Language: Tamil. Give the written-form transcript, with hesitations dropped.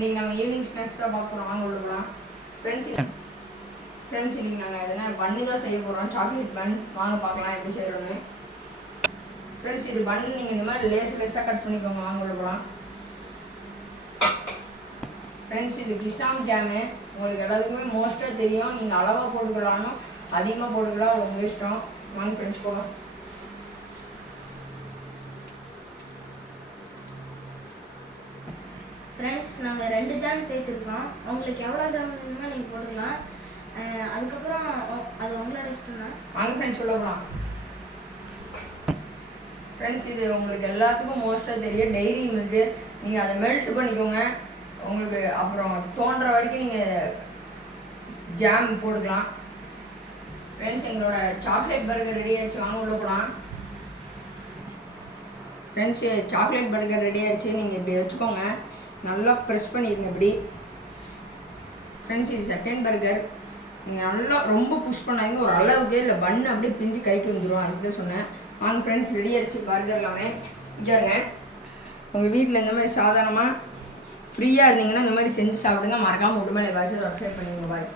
இன்றைக்கி நம்ம ஈவினிங் ஸ்நாக்ஸ் தான் பார்க்க போகிறோம். வாங்க உள்ளலாம் ஃப்ரெண்ட்ஸ் இன்றைக்கி நாங்கள் எதுனா பன்னு தான் செய்ய போகிறோம். சாக்லேட் பன். வாங்க பார்க்கலாம் எப்படி செய்கிறோன்னு. ஃப்ரெண்ட்ஸ் இது பன் நீங்கள் இந்த மாதிரி லேஸாக கட் பண்ணிக்கோங்க. வாங்க உள்ளலாம் ஃப்ரெண்ட்ஸ். இது கிசாம் ஜாமு உங்களுக்கு எல்லாத்துக்குமே மோஸ்ட்டாக தெரியும். நீங்கள் அளவாக போட்டுக்கலாம்னு அதிகமாக போட்டுக்கலாம், அது உங்கள் இஷ்டம். வாங்க ஃப்ரெண்ட்ஸ் போகலாம். ஃப்ரெண்ட்ஸ் நாங்கள் 2 ஜாம் தேய்ச்சிருக்கோம். உங்களுக்கு எவ்வளோ ஜாம் வேணுமோ நீங்கள் போட்டுக்கலாம். அதுக்கப்புறம் அது உங்களோட இஷ்டம் தான். வாங்க ஃப்ரெண்ட்ஸ் உள்ள போகலாம். ஃப்ரெண்ட்ஸ் இது உங்களுக்கு எல்லாத்துக்கும் மோஸ்ட்டாக தெரியும் டைரி மில்க்கு. நீங்கள் அதை மெல்ட் பண்ணிக்கோங்க. உங்களுக்கு அப்புறம் தோன்ற வரைக்கும் நீங்கள் ஜாம் போட்டுக்கலாம். ஃப்ரெண்ட்ஸ் எங்களோட சாக்லேட் பர்கர் ரெடி ஆகிடுச்சு. வாங்க உள்ள போகலாம். ஃப்ரெண்ட்ஸ் சாக்லேட் பர்கர் ரெடி ஆகிடுச்சு. நீங்கள் இப்படி வச்சுக்கோங்க, நல்லா ப்ரெஸ் பண்ணிடுங்க இப்படி. ஃப்ரெண்ட்ஸ் இது செகண்ட் பர்கர். நீங்கள் நல்லா ரொம்ப புஷ் பண்ணாதீங்க, ஒரு அளவுக்கு இல்லை பன்னு அப்படியே பிஞ்சு கைக்கு வந்துடும். அதுதான் சொன்னேன். வாங்க ஃப்ரெண்ட்ஸ் ரெடி ஆகிடுச்சு பர்கர் எல்லாமே. இஞ்சாருங்க, உங்கள் வீட்டில் இந்த மாதிரி சாதாரணமாக ஃப்ரீயாக இருந்தீங்கன்னா இந்த மாதிரி செஞ்சு சாப்பிடுங்க. மறக்காமல் உடம்புல வாசி சப்ஸ்கிரைப் பண்ணிக்கோங்க. பாய்.